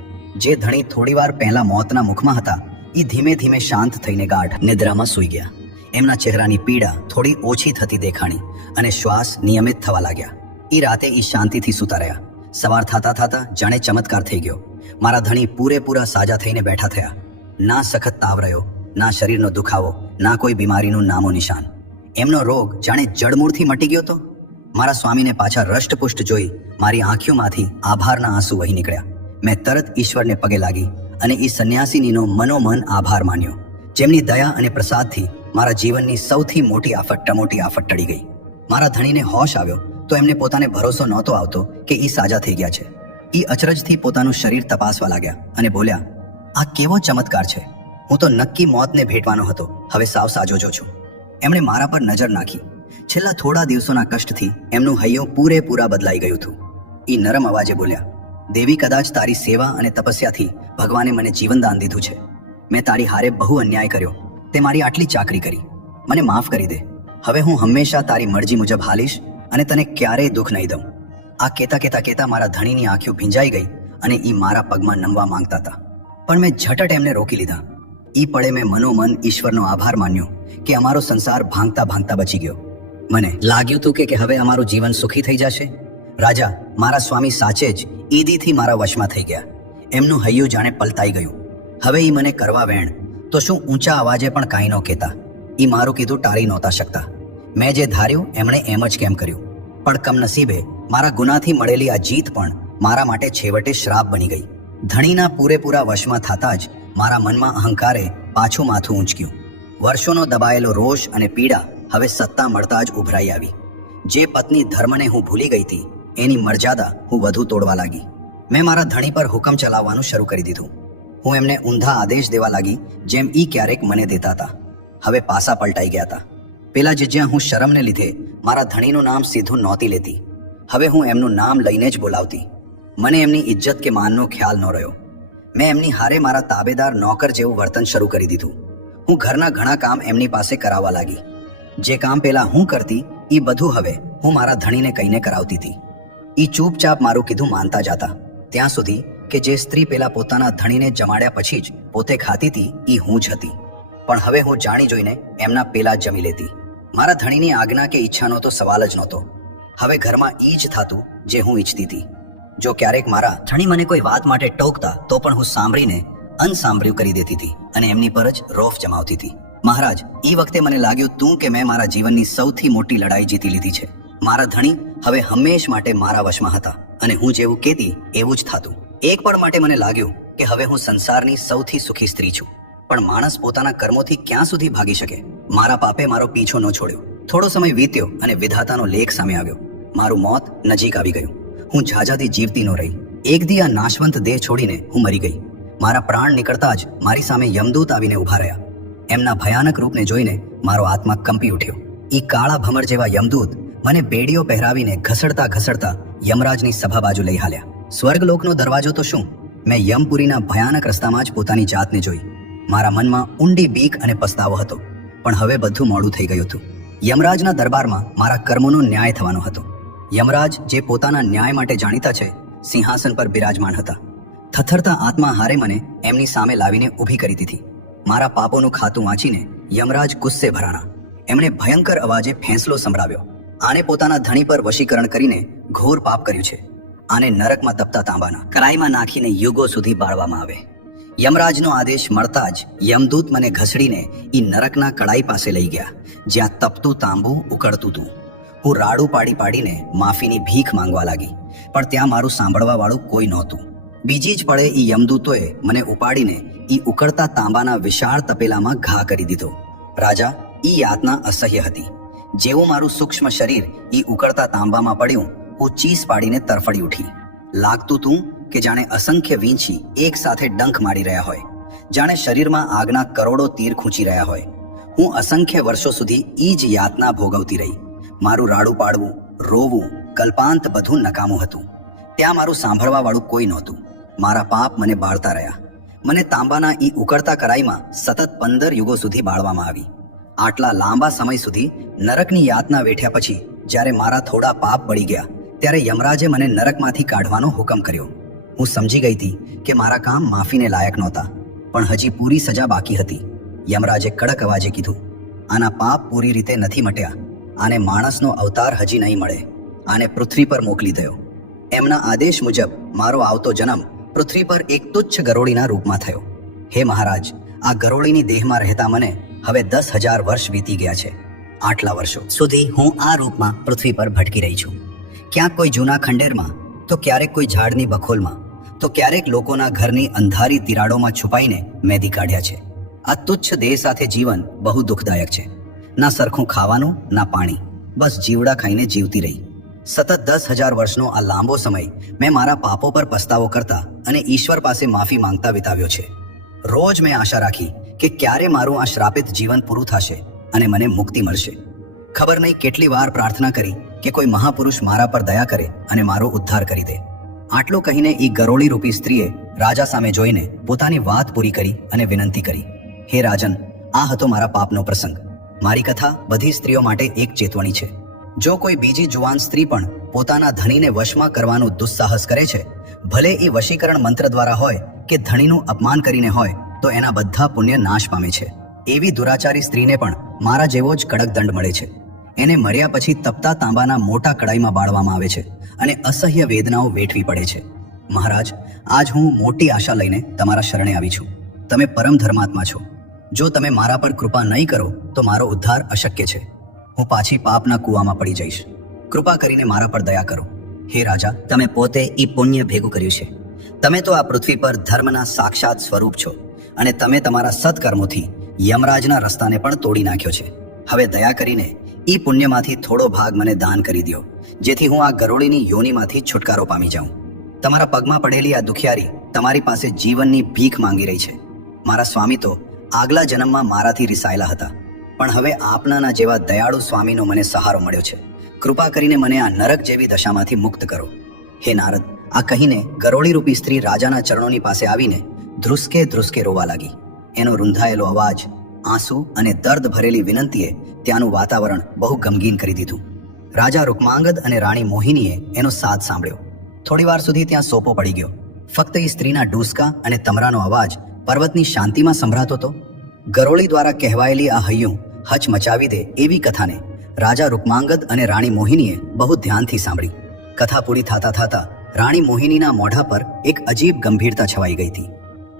જે ધણી થોડીવાર પહેલા મોતના મુખમાં હતા એ ધીમે ધીમે શાંત થઈને ગાઢ નિદ્રામાં સૂઈ ગયા. એમના ચહેરાની પીડા થોડી ઓછી થતી દેખાણી અને શ્વાસ નિયમિત થવા લાગ્યા. એ રાતે એ શાંતિથી સૂતા રહ્યા. સવાર થતા થતા જાણે ચમત્કાર થઈ ગયો. મારા ધણી પૂરેપૂરા સાજા થઈને બેઠા થયા. ના સખત તાવ રહ્યો, ના શરીરનો દુખાવો, ના કોઈ બીમારીનું નામો નિશાન. એમનો રોગ જાણે જડમૂળથી મટી ગયો હતો. મારા સ્વામીને પાછા રષ્ટપુષ્ટ જોઈ મારી આંખોમાંથી આભારના આંસુ વહી નીકળ્યા. મેં તરત ઈશ્વરને પગે લાગી અને એ સંન્યાસીનીનો મનોમન આભાર માન્યો, જેમની દયા અને પ્રસાદથી મારા જીવનની સૌથી મોટી આફત ટળી ગઈ. મારા ધણીને હોશ આવ્યો તો એમને પોતાને ભરોસો નહોતો આવતો કે એ સાજા થઈ ગયા છે. એ અચરજથી પોતાનું શરીર તપાસવા લાગ્યા અને બોલ્યા, આ કેવો ચમત્કાર છે! હું તો નક્કી મોતને ભેટવાનો હતો, હવે સાવ સાજો જો છું. એમણે મારા પર નજર નાખી. છેલ્લા થોડા દિવસોના કષ્ટથી એમનું હૈયું પૂરેપૂરા બદલાઈ ગયું હતું. એ નરમ અવાજે બોલ્યા, દેવી, કદાચ તારી સેવા અને તપસ્યાથી ભગવાને મને જીવનદાન દીધું છે. મેં તારી હારે બહુ અન્યાય કર્યો, તે મારી આટલી ચાકરી કરી. મને માફ કરી દે. હવે હું હંમેશા તારી મરજી મુજબ હાલીશ અને તને ક્યારેય દુઃખ નહીં દઉં. આ કહેતા મારા ધણીની આંખો ભીંજાઈ ગઈ અને એ મારા પગમાં નમવા માંગતા હતા. પણ મેં ઝટટ એમને રોકી લીધા. એ પળે મેં મનોમન ઈશ્વરનો આભાર માન્યો કે અમારો સંસાર ભાંગતા બચી ગયો. મને લાગ્યું હતું કે હવે અમારું જીવન સુખી થઈ જશે. રાજા, મારા સ્વામી સાચે જ ઈદીથી મારા વશમાં થઈ ગયા. એમનું હૈયું જાણે પલટાઈ ગયું. હવે એ મને કરવા વેણ તો શું ઊંચા અવાજે પણ કાંઈ ન કહેતા. એ મારું કીધું ટાળી નહોતા શકતા. મેં જે ધાર્યું એમણે એમ જ કેમ કર્યું. પણ કમનસીબે મારા ગુનાથી મળેલી આ જીત પણ મારા માટે છેવટે શ્રાપ બની ગઈ. ધણીના પૂરેપૂરા વશમાં થતા જ મારા મનમાં અહંકારે પાછું માથું ઊંચક્યું. વર્ષોનો દબાયેલો રોષ અને પીડા હવે સત્તા મળતા જ ઉભરાઈ આવી. જે પત્ની ધર્મને હું ભૂલી ગઈ હતી એની મર્યાદા હું વધુ તોડવા લાગી. મેં મારા ધણી પર હુકમ ચલાવવાનું શરૂ કરી દીધું. હું એમને ઊંધા આદેશ દેવા લાગી, જેમ ઈ ક્યારેક મને દેતા હતા. હવે પાસા પલટાઈ ગયા હતા. પેલા જગ્યા હું શરમને લીધે મારા ધણીનું નામ સીધું નહોતી લેતી. હવે હું એમનું નામ લઈને જ બોલાવતી. મને એમની ઇજ્જત કે માનનો ખ્યાલ ન રહ્યો. મેં એમની હારે મારા તાબેદાર નોકર જેવું વર્તન શરૂ કરી દીધું. હું ઘરના ઘણા કામ એમની પાસે કરાવવા લાગી. જે કામ પેલા હું કરતી એ બધું હવે હું મારા ધણીને કહીને કરાવતી હતી. એ ચૂપચાપ મારું કીધું માનતા જતા. ત્યાં સુધી કે જે સ્ત્રી પેલા પોતાના ધણીને જમાડ્યા પછી જ પોતે ખાતી હતી એ હું જ હતી. પણ હવે હું જાણી જોઈને એમના પેલા જમી લેતી. મારા ધણીની આજ્ઞા કે ઈચ્છાનો તો સવાલ જ નહોતો. હવે ઘરમાં ઈ જ થતું જે હું ઈચ્છતી હતી. જો ક્યારેક મારા ધણી મને કોઈ વાત માટે ટોકતા તો પણ હું સાંભળીને અનસાંભળ્યું કરી દેતી હતી અને એમની પર જ રોફ જમાવતી હતી. મહારાજ, એ વખતે મને લાગ્યું તું કે મેં મારા જીવનની સૌથી મોટી લડાઈ જીતી લીધી છે. મારા ધણી હવે હંમેશ માટે મારા વશમાં હતા અને હું જેવું કહેતી એવું જ થતું. એક પળ માટે મને લાગ્યું કે હવે હું સંસારની સૌથી સુખી સ્ત્રી છું. પણ માણસ પોતાના કર્મોથી ક્યાં સુધી ભાગી શકે? મારા પાપે મારો પીછો ન છોડ્યો. થોડો સમય વીત્યો અને વિધાતાનો લેખ સામે આવ્યો. મારું મોત નજીક આવી ગયું. હું ઝાઝાથી જીવતી ન રહી. એક દી આ નાશવંત દેહ છોડીને હું મરી ગઈ. મારા પ્રાણ નીકળતા જ મારી સામે યમદૂત આવીને ઊભા રહ્યા. એમના ભયાનક રૂપને જોઈને મારો આત્મા કંપી ઉઠ્યો. ઈ કાળા ભમર જેવા યમદૂત મને બેડીઓ પહેરાવીને ઘસડતા યમરાજની સભા બાજુ લઈ હાલ્યા. સ્વર્ગલોકનો દરવાજો તો શું, મેં યમપુરીના ભયાનક રસ્તામાં જ પોતાની જાતને જોઈ. મારા મનમાં ઊંડી બીક અને પસ્તાવો હતો. પણ હવે બધું મોડું થઈ ગયું હતું. યમરાજના દરબારમાં મારા કર્મોનો ન્યાય થવાનો હતો. યમરાજ, જે પોતાના ન્યાય માટે જાણીતા છે, સિંહાસન પર બિરાજમાન હતા. થથરતા આત્મા હારે મને એમની સામે લાવીને ઊભી કરી દીધી. મારા પાપોનું ખાતું વાંચીને યમરાજ ગુસ્સે ભરાણા. એમણે ભયંકર અવાજે ફેંસલો સંભળાવ્યો. આને પોતાના ધણી પર વશીકરણ કરીને ઘોર પાપ કર્યું છે. આને નરકમાં તપતા તાંબાના કરાઈમાં નાખીને યુગો સુધી બાળવામાં આવે. યમરાજનો આદેશ મળતા જ યમદૂત મને ઘસડીને ઈ નરકના કડાઈ પાસે લઈ ગયા, જ્યાં તપતું તાંબુ ઉકળતું હતું. હું રાડું પાડીને માફીની ભીખ માંગવા લાગી, પણ ત્યાં મારું સાંભળવા વાળું કોઈ નહોતું. બીજી જ પળે ઈ યમદૂતોએ મને ઉપાડીને ઈ ઉકળતા તાંબાના વિશાળ તપેલામાં ઘા કરી દીધો. રાજા, ઈ યાતના અસહ્ય હતી. જેવું મારું સૂક્ષ્મ શરીર ઈ ઉકળતા તાંબામાં પડ્યું, હું ચીસ પાડીને તરફડી ઉઠી. લાગતું તું કે જાણે અસંખ્ય વીંછી એક સાથે ડંખ મારી રહ્યા હોય, જાણે શરીરમાં આગના કરોડો તીર ખૂંચી રહ્યા હોય. હું અસંખ્ય વર્ષો સુધી ઈ જ યાતના ભોગવતી રહી. મારું રાડું પાડવું, રોવું, કલ્પાંત બધું નકામું હતું. ત્યાં મારું સાંભળવા વાળું કોઈ નહોતું. મારા પાપ મને બાળતા રહ્યા. મને તાંબાના ઈ ઉકળતા કરાઈમાં સતત 15 યુગો સુધી બાળવામાં આવી. આટલા લાંબા સમય સુધી નરકની યાતના વેઠ્યા પછી જ્યારે મારા થોડા પાપ બળી ગયા, ત્યારે યમરાજે મને નરકમાંથી કાઢવાનો હુકમ કર્યો. હું સમજી ગઈ હતી કે મારા કામ માફીને લાયક નહોતા, પણ હજી પૂરી સજા બાકી હતી. યમરાજે કડક અવાજે કીધું, આના પાપ પૂરી રીતે નથી મટ્યા. આને માણસનો અવતાર હજી નહીં મળે. આને પૃથ્વી પર મોકલી દયો. એમના આદેશ મુજબ મારો આવતો જન્મ પૃથ્વી પર એક તુચ્છ ગરોળીના રૂપમાં થયો. હે મહારાજ, આ ગરોળીની દેહમાં રહેતા મને હવે 10,000 વર્ષ વીતી ગયા છે. આટલા વર્ષો સુધી હું આ રૂપમાં પૃથ્વી પર ભટકી રહી છું. ક્યાંક કોઈ જૂના ખંડેરમાં, તો ક્યારેક કોઈ ઝાડની બખોલમાં, તો ક્યારેક લોકોના ઘરની અંધારી તિરાડોમાં છુપાઈને મેદી કાઢ્યા છે. આ તુચ્છ દેહ સાથે જીવન બહુ દુઃખદાયક છે. ના સરખું ખાવાનું, ના પાણી, બસ જીવડા ખાઈને જીવતી રહી. સતત 10,000 વર્ષનો આ લાંબો સમય મેં મારા પાપો પર પસ્તાવો કરતા અને ઈશ્વર પાસે માફી માંગતા વિતાવ્યો છે. રોજ મેં આશા રાખી કે ક્યારે મારું આ શ્રાપિત જીવન પૂરું થશે અને મને મુક્તિ મળશે. ખબર નહીં કેટલી વાર પ્રાર્થના કરી કે કોઈ મહાપુરુષ મારા પર દયા કરે અને મારો ઉદ્ધાર કરી દે. આટલું કહીને એ ગરોળી રૂપી સ્ત્રીએ રાજા સામે જોઈને પોતાની વાત પૂરી કરી અને વિનંતી કરી, હે રાજન, આ હતો મારા પાપનો પ્રસંગ. મારી કથા બધી સ્ત્રીઓ માટે એક ચેતવણી છે. જો કોઈ બીજી જુવાન સ્ત્રી પણ પોતાના ધણીને વશમાં કરવાનું દુસ્સાહસ કરે છે, ભલે એ વશીકરણ મંત્ર દ્વારા હોય કે ધણીનું અપમાન કરીને હોય, તો એના બધા પુણ્ય નાશ પામે છે. એવી દુરાચારી સ્ત્રીને પણ મારા જેવો જ કડક દંડ મળે છે. એને મર્યા પછી તપતા તાંબાના મોટા કડાઈમાં બાળવામાં આવે છે અને અસહ્ય વેદનાઓ વેઠવી પડે છે. મહારાજ, આજ હું મોટી આશા લઈને તમારા શરણે આવી છું. તમે પરમ ધર્માત્મા છો. જો તમે મારા પર કૃપા નહીં કરો તો મારો ઉદ્ધાર અશક્ય છે. હું પાછી પાપના કૂવામાં પડી જઈશ. કૃપા કરીને મારા પર દયા કરો. હે રાજા, તમે પોતે ઈ પુણ્ય ભેગું કર્યું છે. તમે તો આ પૃથ્વી પર ધર્મના સાક્ષાત સ્વરૂપ છો અને તમે તમારા સત્કર્મોથી યમરાજના રસ્તાને પણ તોડી નાખ્યો છે. હવે દયા કરીને ઈ પુણ્યમાંથી થોડો ભાગ મને દાન કરી દો, જેથી હું આ ગરોળીની યોનિમાંથી છુટકારો પામી જાઉં. તમારા પગમાં પડેલી આ દુખિયારી તમારી પાસે જીવનની ભીખ માંગી રહી છે. મારા સ્વામી તો આગલા જન્મમાં મારાથી રિસાયેલા હતા, પણ હવે આપનાના જેવા દયાળુ સ્વામીનો મને સહારો મળ્યો છે. કૃપા કરીને મને આ નરક જેવી દશામાંથી મુક્ત કરો. હે નારદ, આ કહીને ગરોળી રૂપી સ્ત્રી રાજાના ચરણોની પાસે આવીને ધ્રુસકે ધ્રુસકે રોવા લાગી. એનો રૂંધાયેલો અવાજ, આંસુ અને દર્દ ભરેલી વિનંતીએ ત્યાંનું વાતાવરણ બહુ ગમગીન કરી દીધું. રાજા રૂકમાંગદ અને રાણી મોહિનીએ એનો સાથ સાંભળ્યો. થોડી વાર સુધી ત્યાં સોપો પડી ગયો. ફક્ત એ સ્ત્રીના ડૂસકા અને તમરાનો અવાજ પર્વતની શાંતિમાં સંભળાતો હતો. ગરોળી દ્વારા કહેવાયેલી આ હૈયું હચ મચાવી દે એવી કથાને રાજા રૂકમાંગદ અને રાણી મોહિનીએ બહુ ધ્યાનથી સાંભળી. કથા પૂરી થતા થતા રાણી મોહિનીના મોઢા પર એક અજીબ ગંભીરતા છવાઈ ગઈ હતી.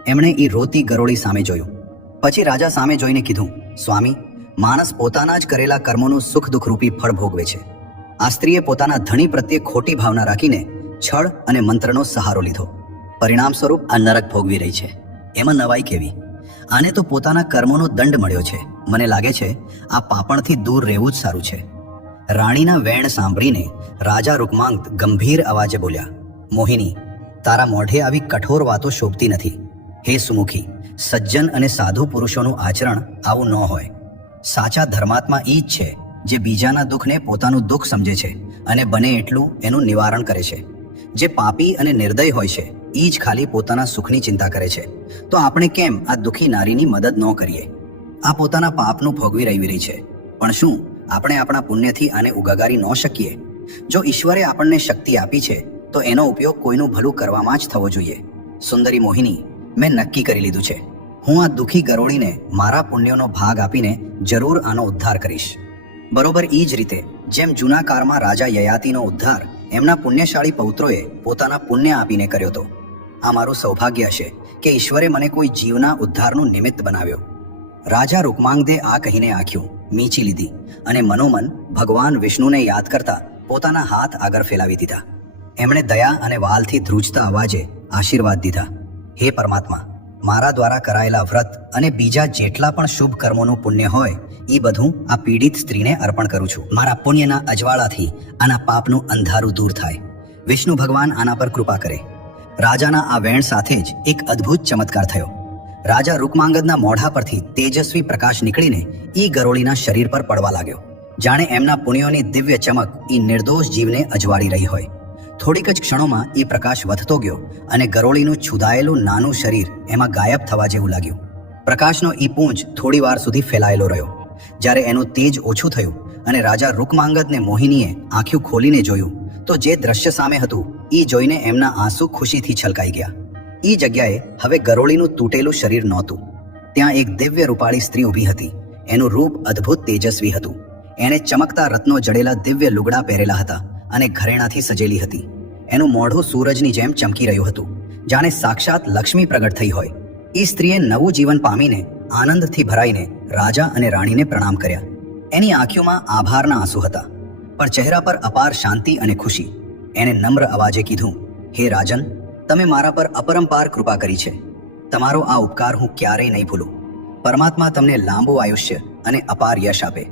એમણે એ રોતી ગરોળી સામે જોયું. પછી રાજા સામે જોઈને કીધું, સ્વામી, માણસ પોતાના જ કરેલા કર્મોનું સુખ દુઃખ રૂપી ફળ ભોગવે છે. આ સ્ત્રીએ પોતાના ધણી પ્રત્યે ખોટી ભાવના રાખીને છળ અને મંત્રનો સહારો લીધો. પરિણામ સ્વરૂપ આ નરક ભોગવી રહી છે. એમાં નવાઈ કેવી? આને તો પોતાના કર્મોનો દંડ મળ્યો છે. મને લાગે છે આ પાપણથી દૂર રહેવું જ સારું છે. રાણીના વેણ સાંભળીને રાજા રૂકમાંગદ ગંભીર અવાજે બોલ્યા, મોહિની, તારા મોઢે આવી કઠોર વાતો શોભતી નથી. હે સુમુખી, સજ્જન અને સાધુ પુરુષોનું આચરણ આવું ન હોય. સાચા ધર્માત્મા ઈ જ છે જે બીજાના દુઃખને પોતાનું દુઃખ સમજે છે અને બને એટલું એનું નિવારણ કરે છે. જે પાપી અને નિર્દય હોય છે ઈ જ ખાલી પોતાના સુખની ચિંતા કરે છે. તો આપણે કેમ આ દુઃખી નારીની મદદ ન કરીએ? આ પોતાના પાપનું ભોગવી રહી છે, પણ શું આપણે આપણા પુણ્યથી આને ઉગાગારી ન શકીએ? જો ઈશ્વરે આપણને શક્તિ આપી છે તો એનો ઉપયોગ કોઈનું ભલું કરવામાં જ થવો જોઈએ. સુંદરી મોહિની, મેં નક્કી કરી લીધું છે. હું આ દુઃખી ગરોળીને મારા પુણ્યનો ભાગ આપીને જરૂર આનો ઉદ્ધાર કરીશ. બરોબર ઈ જ રીતે જેમ જૂના કાળમાં રાજા યયાતિનો ઉદ્ધાર એમના પુણ્યશાળી પૌત્રોએ પોતાના પુણ્ય આપીને કર્યો હતો. આ મારું સૌભાગ્ય હશે કે ઈશ્વરે મને કોઈ જીવના ઉદ્ધારનું નિમિત્ત બનાવ્યો. રાજા રૂકમાંગદે આ કહીને આંખો મીચી લીધી અને મનોમન ભગવાન વિષ્ણુને યાદ કરતા પોતાના હાથ આગળ ફેલાવી દીધા. એમણે દયા અને વાલથી ધ્રુજતા અવાજે આશીર્વાદ દીધા, હે પરમાત્મા, મારા દ્વારા કરાયેલા વ્રત અને બીજા જેટલા પણ શુભ કર્મોનું પુણ્ય હોય એ બધું આ પીડિત સ્ત્રીને અર્પણ કરું છું. મારા પુણ્યના અજવાળાથી આના પાપનું અંધારું દૂર થાય. વિષ્ણુ ભગવાન આના પર કૃપા કરે. રાજાના આ વેણ સાથે જ એક અદ્ભુત ચમત્કાર થયો. રાજા રૂકમાંગદના મોઢા પરથી તેજસ્વી પ્રકાશ નીકળીને ઈ ગરોળીના શરીર પર પડવા લાગ્યો. જાણે એમના પુણ્યોની દિવ્ય ચમક ઈ નિર્દોષ જીવને અજવાળી રહી હોય. થોડીક જ ક્ષણોમાં એ પ્રકાશ વધતો ગયો અને ગરોળીનું છુદાયેલું નાનું શરીર એમાં ગાયબ થવા જેવું લાગ્યું. પ્રકાશનો ઈ પૂંજ થોડી વાર સુધી ફેલાયેલો રહ્યો. જ્યારે એનું તેજ ઓછું થયું અને રાજા રૂકમાંગદ ને મોહિનીએ આંખો ખોલીને જોયું તો જે દ્રશ્ય સામે હતું એ જોઈને એમના આંસુ ખુશીથી છલકાઈ ગયા. એ જગ્યાએ હવે ગરોળીનું તૂટેલું શરીર નહોતું. ત્યાં એક દિવ્ય રૂપાળી સ્ત્રી ઊભી હતી. એનું રૂપ અદ્ભુત તેજસ્વી હતું. એણે ચમકતા રત્નો જડેલા દિવ્ય લુગડા પહેરેલા હતા અને ઘરેણાથી સજેલી હતી. એનું મોઢું સૂરજની જેમ ચમકી રહ્યું હતું, જાણે સાક્ષાત લક્ષ્મી પ્રગટ થઈ હોય. એ સ્ત્રીએ નવું જીવન પામીને આનંદથી ભરાઈને રાજા અને રાણીને પ્રણામ કર્યા. એની આંખોમાં આભારના આંસુ હતા, પણ ચહેરા પર અપાર શાંતિ અને ખુશી. એણે નમ્ર અવાજે કીધું, હે રાજન, તમે મારા પર અપરંપાર કૃપા કરી છે. તમારો આ ઉપકાર હું ક્યારેય નહીં ભૂલું. પરમાત્મા તમને લાંબુ આયુષ્ય અને અપાર યશ આપે.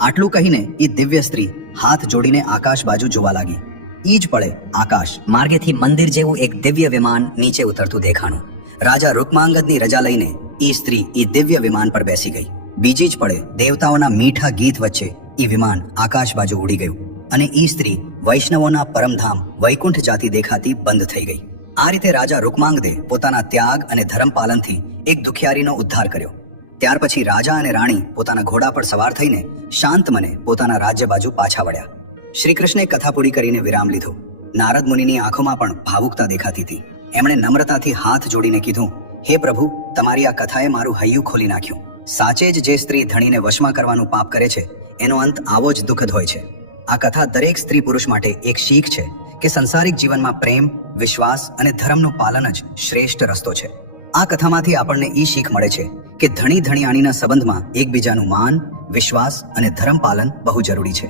આટલું કહીને એ દિવ્ય સ્ત્રી હાથ જોડીને આકાશ બાજુ જોવા લાગી. ઈ જ પળે આકાશ માર્ગેથી મંદિર જેવું એક દિવ્ય વિમાન નીચે ઉતરતું દેખાણું. રાજા રૂકમાંગદની રજા લઈને એ સ્ત્રી એ દિવ્ય વિમાન પર બેસી ગઈ. બીજી જ પળે દેવતાઓના મીઠા ગીત વચ્ચે એ વિમાન આકાશ બાજુ ઉડી ગયું અને એ સ્ત્રી વૈષ્ણવોના પરમધામ વૈકુંઠ જાતિ દેખાતી બંધ થઈ ગઈ. આ રીતે રાજા રૂકમાંગદે પોતાના ત્યાગ અને ધર્મ પાલનથી એક દુખિયારીનો ઉદ્ધાર કર્યો. ત્યાર પછી રાજા અને રાણી પોતાના ઘોડા પર સવાર થઈને શાંત મને પોતાના રાજ્ય બાજુ પાછા વળ્યા. શ્રી કૃષ્ણે કથા પૂરી કરીને વિરામ લીધો. નારદ મુનિની આંખોમાં પણ ભાવુકતા દેખાતી હતી. એમણે નમ્રતાથી હાથ જોડીને કીધું, હે પ્રભુ, તમારી આ કથાએ મારું હૈયું ખોલી નાખ્યું. સાચે જ જે સ્ત્રી ધણીને વશમાં કરવાનું પાપ કરે છે એનો અંત આવો જ દુઃખદ હોય છે. આ કથા દરેક સ્ત્રી પુરુષ માટે એક શીખ છે કે સંસારિક જીવનમાં પ્રેમ, વિશ્વાસ અને ધર્મનું પાલન જ શ્રેષ્ઠ રસ્તો છે. આ કથામાંથી આપણને એ શીખ મળે છે કે ધણી ધણીયાણીના સંબંધમાં એકબીજાનું માન, વિશ્વાસ અને ધર્મ પાલન બહુ જરૂરી છે.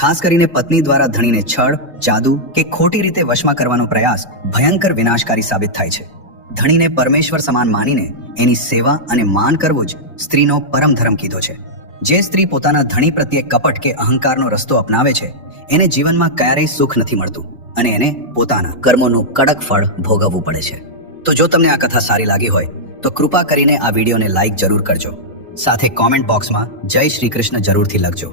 ખાસ કરીને પત્ની દ્વારા ધણીને છળ, જાદુ કે ખોટી રીતે વશમાં કરવાનો પ્રયાસ ભયંકર વિનાશકારી સાબિત થાય છે. ધણીને પરમેશ્વર સમાન માનીને એની સેવા અને માન કરવું જ સ્ત્રીનો પરમ ધર્મ કીધો છે. જે સ્ત્રી પોતાના ધણી પ્રત્યે કપટ કે અહંકારનો રસ્તો અપનાવે છે એને જીવનમાં ક્યારેય સુખ નથી મળતું અને એને પોતાના કર્મોનું કડક ફળ ભોગવવું પડે છે. તો જો તમને આ કથા સારી લાગી હોય તો કૃપા કરીને આ વિડીયોને લાઈક જરૂર કરજો. સાથે કોમેન્ટ બોક્સમાં જય શ્રી કૃષ્ણ જરૂરથી લખજો.